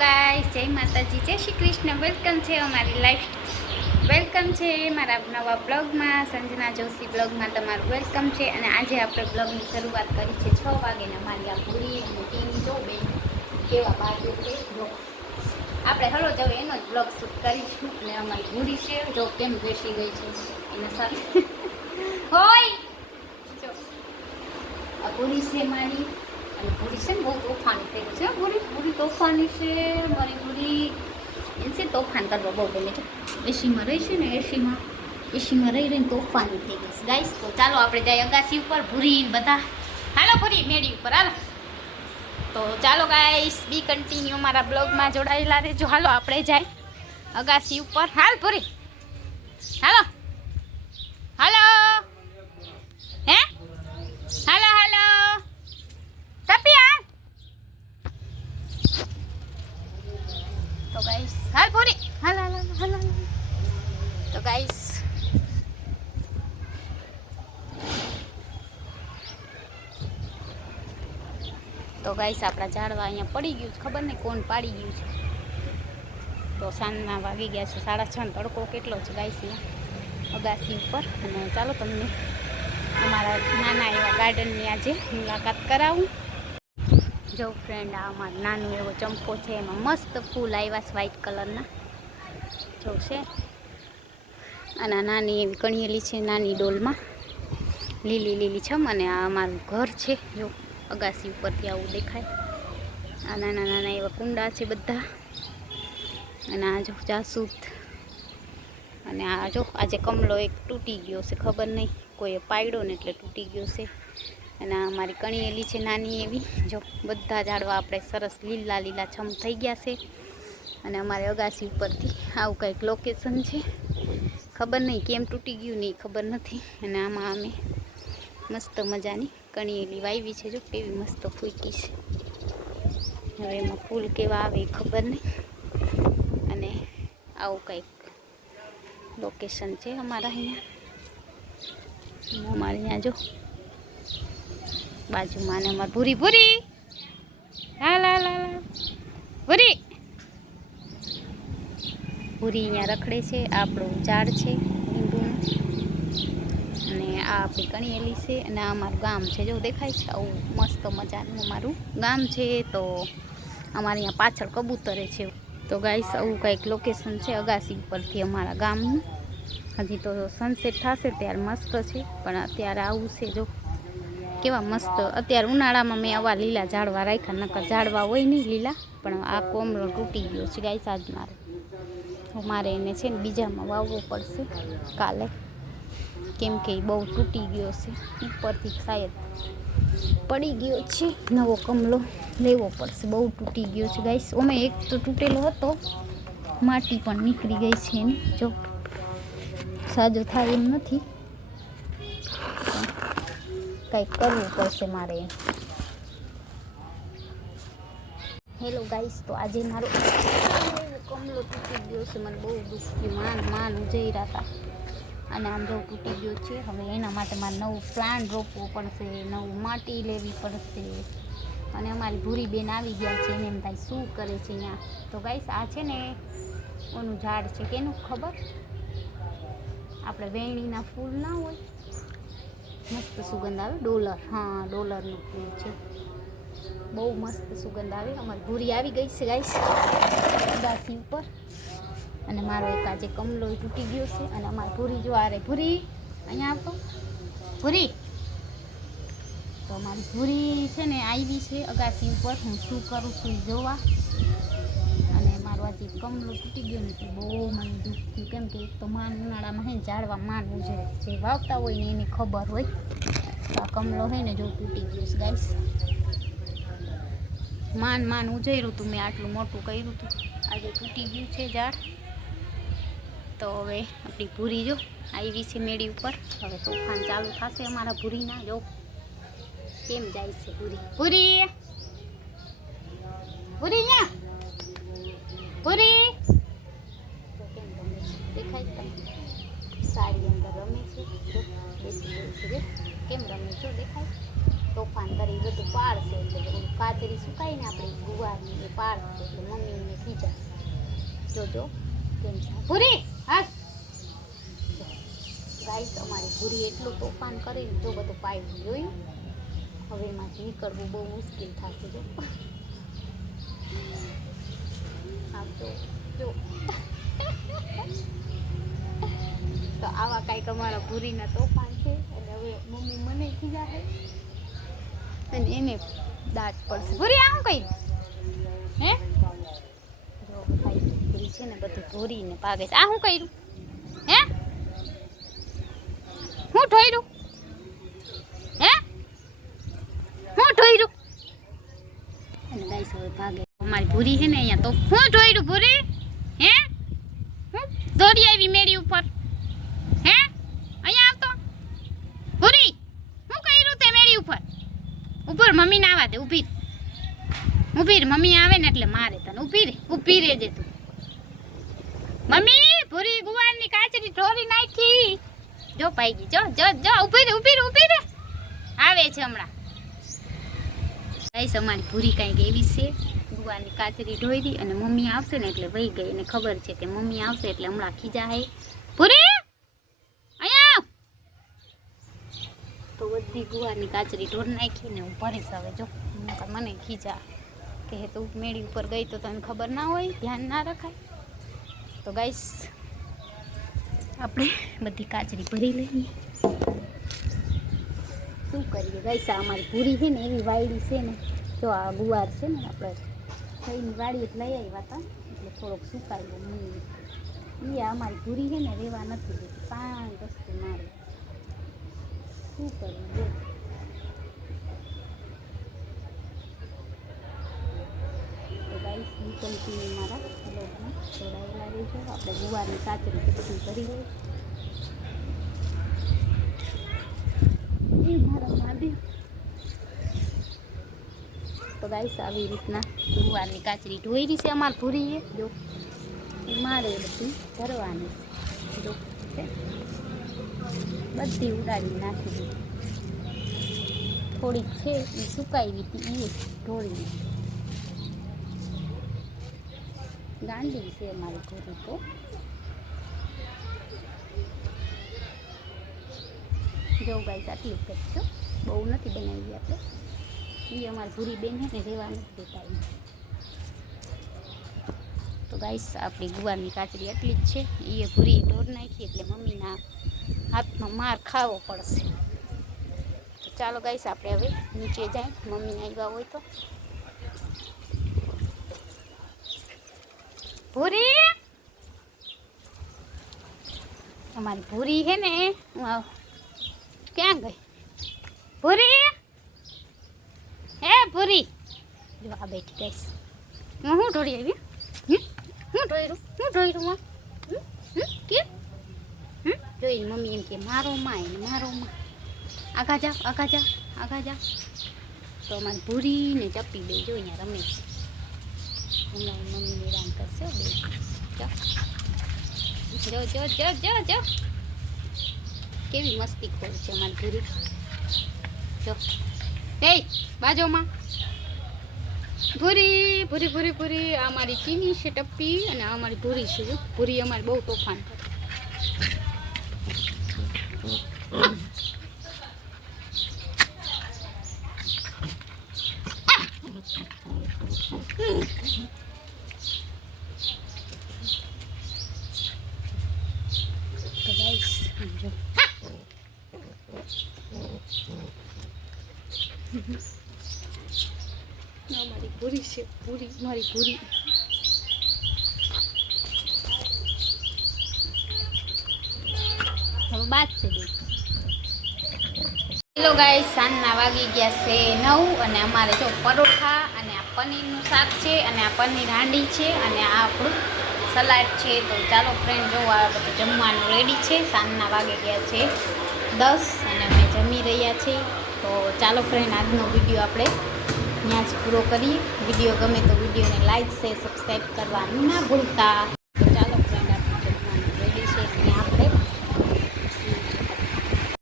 Guys, જય માતાજી, જય શ્રી કૃષ્ણ. વેલકમ છે અમારી લાઈફ, વેલકમ છે મારા નવા બ્લોગમાં. સંજના જોશી બ્લોગમાં તમારું વેલકમ છે. અને આજે આપણે બ્લોગની શરૂઆત કરી છે 6 વાગ્યાને. અમારી આ ભૂરી અને ટીવી જો બેન કેવા બાજુ છે. જો આપણે હલો જાવ એનો જ બ્લોગ શૂટ કરીશું. અને અમારી ભૂરી છે જો કેમ બેસી ગઈ છે એને સાથે હોય. જો આ ભૂરી છે મારી. અને ભૂરી છે ને બહુ તોફાની થઈ ગઈ છે. ભૂરી તોફાની છે મારી ભૂરી. એનસે તોફાન કરવા બહુ ગમે છે. એસીમાં રહી છે ને એસીમાં રહી રહીને તોફાની થઈ ગઈ છે ગાઈસ. તો ચાલો આપણે જઈએ અગાસી ઉપર. ભૂરી બધા હાલો ભૂરી મેળી ઉપર હાલો. તો ચાલો ગાઈસ, બી કન્ટિન્યુ મારા બ્લોગમાં જોડાયેલા રહેજો. હાલો આપણે જાય અગાસી ઉપર. હાલ ભૂરી હાલો હાલો હે હાલો હાલો તપિયા. તો ગાઈસ હાલ ભૂરી હાલ હાલ હાલ હાલ. તો ગાઈસ આપણા ઝાડવા અહીંયા પડી ગયું છે. ખબર નહીં કોણ પાડી ગયું છે. તો સાંજના વાગી ગયા છે 6:30. તડકો કેટલો છે ગાઈસ અહીંયા અગાસી ઉપર. અને ચાલો તમને અમારા નાના એવા ગાર્ડનની આજે મુલાકાત કરાવું. જો ફ્રેન્ડ, આ અમારો નાનો એવો ચંપો છે. એમાં મસ્ત ફૂલ આવ્યા છે વ્હાઈટ કલરના જો છે. અને નાની એવી કણિયેલી છે નાની ડોલમાં લીલી છમ. અને આ અમારું ઘર છે જો અગાસી ઉપરથી આવું દેખાય. આ નાના નાના એવા કુંડા છે બધા. અને આ જો જાસૂદ. અને આ જો આજે કમલો એક તૂટી ગયો છે. ખબર નહીં કોઈએ પાડ્યો ને એટલે તૂટી ગયો છે. અને આ અમારી કણિયેલી છે નાની એવી. જો બધા ઝાડવા આપણે સરસ લીલા છમ થઈ ગયા છે. અને અમારે અગાસી ઉપરથી આવું કંઈક લોકેશન છે. ખબર નહીં કેમ તૂટી ગયું નહીં ખબર નથી. અને આમાં અમે મસ્ત મજાની કણિયેલી વાવી છે. જો કેવી મસ્ત ફૂટી છે. હવે એમાં ફૂલ કેવા આવે ખબર નહીં. અને આવું કંઈક લોકેશન છે અમારા અહીંયા. અમારે અહીંયા જો બાજુમાં. ને અમારે ભૂરી હાલ હાલ હાલ ભૂરી અહીંયા રખડે છે. આપણું ઝાડ છે લીંબુનું. અને આ આપણી કણિયેલી છે. અને આ અમારું ગામ છે જો દેખાય છે. આવું મસ્ત મજાનું અમારું ગામ છે. તો અમારે અહીંયા પાછળ કબૂતરે છે. તો ગાઈસ આવું કંઈક લોકેશન છે અગાસી ઉપરથી અમારા ગામનું. હજી તો સનસેટ થશે ત્યારે મસ્ત છે. પણ અત્યારે આવું છે જો કેવા મસ્ત. અત્યારે ઉનાળામાં મેં આવા લીલા ઝાડવા રાખ્યા. નકર ઝાડવા હોય નહીં લીલા. પણ આ કોમળો તૂટી ગયો છે ગાઈસ આજ મારે એને છે ને બીજામાં વાવવો પડશે કાલે. કેમ કે બહુ તૂટી ગયો છે. ઉપરથી શાયદ પડી ગયો છે. નવો કમલો લેવો પડશે. બહુ તૂટી ગયો છે ગાઈસ. ઓમે એક તો તૂટેલો હતો, માટી પણ નીકળી ગઈ છે એની. જો સાજો થાય એમ નથી. કંઈક કરવું પડશે મારે. હેલો ગાઈસ, તો આજે મારો કમલો તૂટી ગયો છે. મને બહુ દુઃખ થયું. માન ઉજૈરા હતા. અને આમ જો તૂટી ગયો છે. હવે એના માટે મારે નવું પ્લાન્ટ રોપવું પડશે, નવું માટી લેવી પડશે. અને અમારી ભૂરી બેન આવી ગયા છે. એને એમ થાય શું કરે છે અહીંયા. તો ગાઈસ આ છે ને ઓનું ઝાડ છે. કેનું ખબર? આપણે વેણીના ફૂલ ના હોય, મસ્ત સુગંધ આવે. ડોલર, હા ડોલરનું ફૂલ છે. બહુ મસ્ત સુગંધ આવે. અમારી ભૂરી આવી ગઈ છે ગાઈસ અગાસી ઉપર. અને મારો એક આજે કમલો તૂટી ગયો છે. અને અમારી ભૂરી જો આરે ભૂરી અહીંયા આવતો ભૂરી. તો અમારી ભૂરી છે ને આવી છે અગાસી ઉપર. હું શું કરું છું જોવા. અને મારો આજે કમલો તૂટી ગયો ને એટલે બહુ મને દુઃખ થયું. કેમ કે એક તો ઉનાળામાં હે ઝાડવા માનવું છે. જે વાવતા હોય ને એની ખબર હોય. તો આ કમલો હોય ને જો તૂટી ગયો છે ગાઈસ. માન ઉજર્યું હતું મેં. આટલું મોટું કર્યું હતું. આજે તૂટી ગયું છે ઝાડ. તો હવે આપણી ભૂરી જો આવી છે મેળી ઉપર. હવે તોફાન ચાલુ થશે અમારા ભૂરીના. જો કેમ જાય છે ભૂરી અહીંયા ભૂરી. તો કેમ રમે છે દેખાય તમને? સાડી અંદર રમે છે. જો બેસી ગઈ છે. કેમ રમે છે દેખાય? તોફાન કરી બધું પાડશે. એટલે કાચરી સુકાઈને આપણે ગુવારની એ પાડશે. એટલે મમ્મીને ખીજા જોજો કેમ છે ભૂરી હાસ ગાઈસ અમારી ભૂરી એટલું તોફાન કરીને જો બધું પાયું જોયું હવે એમાંથી નીકળવું બહુ મુશ્કેલ થશે જો આમ જો તો આવા કાંઈક અમારા ભૂરીના તોફાન છે એટલે હવે મમ્મી મને ખીજાશે અને એને દાંત પડશે ભૂરી આવું કઈ હે જો ભાઈ ભૂરી છે ને બધું ધોરીને ભાગે છે આ શું કર્યું હે હું ઠોયરું હે હું ઠોયરું અને ગાઈસ હવે ભાગે અમારી ભૂરી છે ને અહીંયા તો હું ઠોયરું ભૂરી હે હું દોડી આવી મેળી ઉપર હે અહીંયા આવતો ભૂરી હું કર્યું તે મેળી ઉપર ઉપર મમ્મી ના આવા દે ઊભી રે મમ્મી આવે ને એટલે મારે તને ઊભી રહેજે તું મમ્મી ભૂરી ગુવારની કાચરી ઢોરી નાખી જો પાઈ ગઈ જો ઊભી રે આવે છે હમણાં ગાઈસ અમારી ભૂરી કાંઈક એવી છે ગુવારની કાચરી ઢોરી અને મમ્મી આવશે ને એટલે વહી ગઈ એને ખબર છે કે મમ્મી આવશે એટલે હમણાં ખીજા હે ભૂરી અહીંયા તો બધી ગુવારની કાચરી ઢોર નાખીને હું ભરીશ હવે જો મને ખીજા કે તું મેળી ઉપર ગઈ તો તને ખબર ના હોય ધ્યાન ના રખાય તો ગાઈસ આપણે બધી કાચરી ભરી લઈએ શું કરીએ ગાઈસ અમારી પૂરી છે ને એવી વાયડી છે ને જો આ ગુવાર છે ને આપણે થઈને વાડીએ જ લઈ આવ્યા હતા એટલે થોડોક સુકાયો મમ્મી એ અમારી પૂરી છે ને રહેવા નથી દેતી 5 વસ્તુ મારે શું કરીએ કન્ટિન્યુ મારા બ્લોગમાં જોડાયેલા રહેજો આપણે ગુવારની કાચરી બધી કરી લઈએ મારા મહાદેવ તો ગાઈસ આવી રીતના ગુવારની કાચરી ઢોઈ છે અમારે ભૂરીએ જો મારે બધી ભરવાની જો બધી ઉડાડી નાખી દીધી થોડીક છે એ સુકાવી હતી એ ઢોળી ગાંડી છે અમારી ભૂરી તો જો ગાઈસ આટલી કરજો બહુ નથી બનાવી આપણે એ અમારી ભૂરી બેન ને રહેવા નથી દેતા તો ગાઈસ આપણી ગુવારની કાચરી એટલી જ છે એ ભૂરી ઢોર નાખી એટલે મમ્મીના હાથમાં માર ખાવો પડશે તો ચાલો ગાઈસ આપણે હવે નીચે જાય મમ્મી આવ્યા હોય તો ભૂરી અમારી ભૂરી છે ને ક્યાં ગઈ ભૂરી હે ભૂરી જો આ બેઠી ગઈશ હું ઢોળી આવી હું ઢોળ્યું કે જોઈ મમ્મી એમ કે મારો માં આગા જા તો અમારી ભૂરીને ચપ્પી બે જો અહીંયા રમે છે હમણાં મમ્મી નિરામ કરશે જો કેવી મસ્તી ખોર છે અમારી ભૂરી જો એ બાજુમાં ભૂરી આ મારી ચીની છે ટપ્પી અને આ મારી ભૂરી છે ભૂરી અમારી બહુ તોફાન કરે મારી ભૂરી છે મારી ભૂરી હવે બાદ છે બે હેલો ગાઈસ સાંજના વાગી ગયા છે 9 અને અમારે જો પરોઠા અને આ પનીરનું શાક છે અને આ પનીર હાંડી છે અને આ આપણું સલાડ છે તો ચાલો ફ્રેન્ડ જો આ બધું જમવાનું રેડી છે સાંજના વાગી ગયા છે 10 અને અમે જમી રહ્યા છીએ તો ચાલો ફ્રેન્ડ આજનો વિડીયો આપણે ત્યાં જ પૂરો કરીએ વિડીયો ગમે તો વિડીયોને લાઈક શેર સબસ્ક્રાઈબ કરવાનું ના ભૂલતા